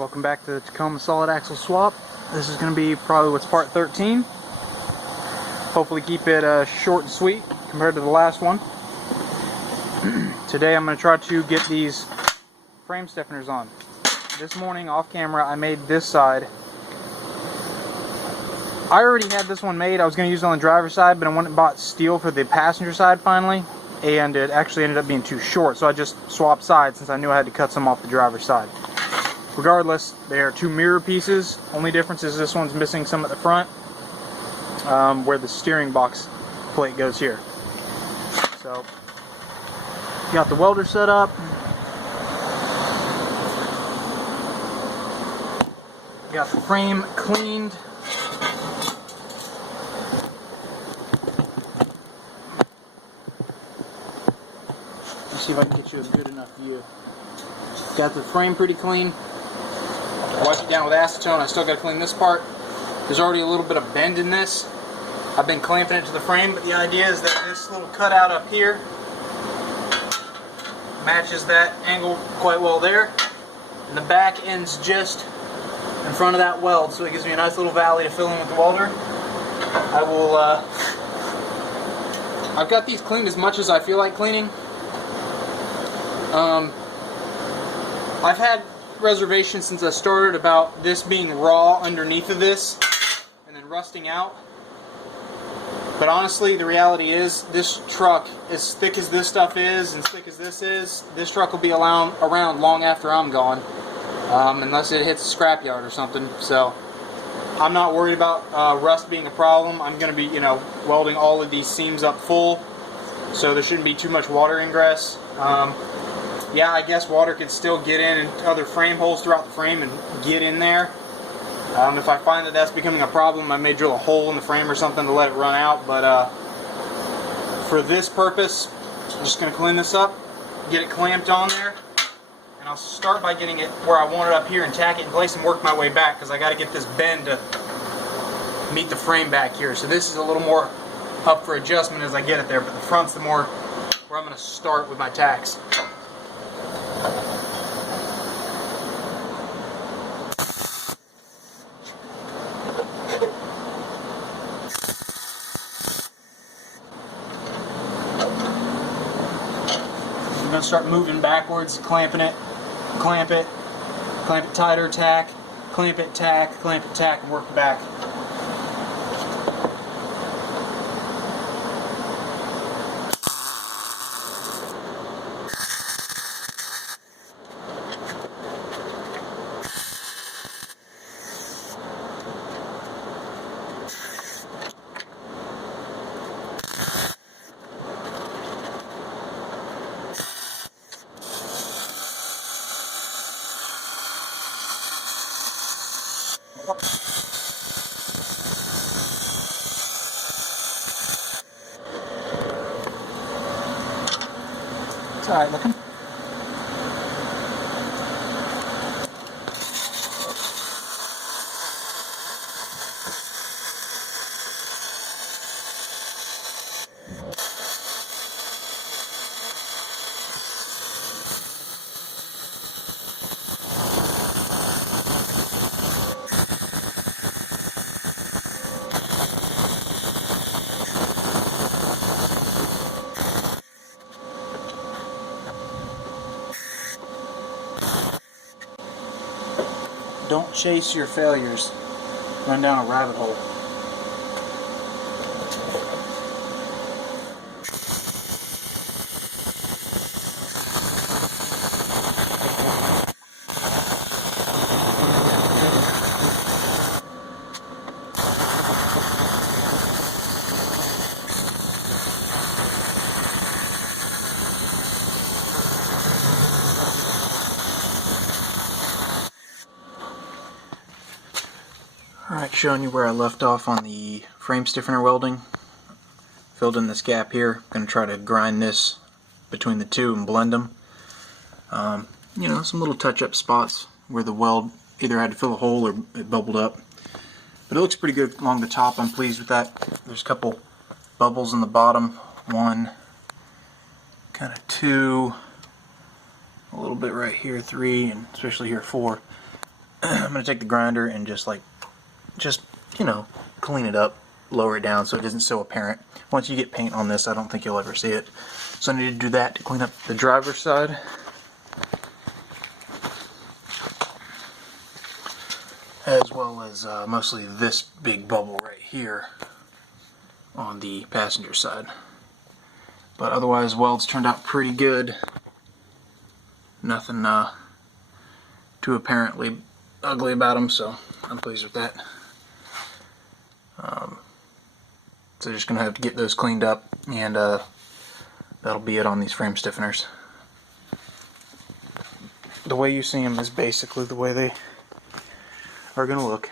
Welcome back to the Tacoma solid axle swap. This is going to be probably what's part 13. Hopefully keep it short and sweet compared to the last one. Today I'm going to try to get these frame stiffeners on. This morning off camera I made this side. I already had this one made. I was going to use it on the driver's side, but I went and bought steel for the passenger side finally, and it actually ended up being too short, so I just swapped sides since I knew I had to cut some off the driver's side. Regardless, they are two mirror pieces. Only difference is this one's missing some at the front, where the steering box plate goes here. So, got the welder set up. Got the frame cleaned. Let's see if I can get you a good enough view. Got the frame pretty clean. Wipe it down with acetone. I still got to clean this part. There's already a little bit of bend in this. I've been clamping it to the frame, but the idea is that this little cutout up here matches that angle quite well there. And the back ends just in front of that weld, so it gives me a nice little valley to fill in with the welder. I will, I've got these cleaned as much as I feel like cleaning. I've had reservations since I started about this being raw underneath of this and then rusting out. But honestly, the reality is this truck, as thick as this stuff is and as thick as this truck will be around long after I'm gone, unless it hits a scrapyard or something. So I'm not worried about rust being a problem. I'm going to be, welding all of these seams up full, so there shouldn't be too much water ingress. Yeah, I guess water can still get in other frame holes throughout the frame and get in there. If I find that that's becoming a problem, I may drill a hole in the frame or something to let it run out. But for this purpose, I'm just going to clean this up, get it clamped on there, and I'll start by getting it where I want it up here and tack it in place and work my way back, because I got to get this bend to meet the frame back here. So this is a little more up for adjustment as I get it there, but the front's the more where I'm going to start with my tacks. I'm going to start moving backwards, clamping it, clamp it tighter, tack, clamp it, tack, and work back. It's alright looking. Don't chase your failures. Run down a rabbit hole. Alright, showing you where I left off on the frame stiffener welding. Filled in this gap here. Going to try to grind this between the two and blend them. Some little touch-up spots where the weld either had to fill a hole or it bubbled up. But it looks pretty good along the top. I'm pleased with that. There's a couple bubbles in the bottom. One, kind of two, a little bit right here, 3, and especially here 4. I'm going to take the grinder and just you know, clean it up, lower it down so it isn't so apparent. Once you get paint on this, I don't think you'll ever see it. So I need to do that to clean up the driver's side. As well as mostly this big bubble right here on the passenger side. But otherwise, welds turned out pretty good. Nothing too apparently ugly about them, so I'm pleased with that. So just gonna have to get those cleaned up, and that'll be it on these frame stiffeners. The way you see them is basically the way they are gonna look.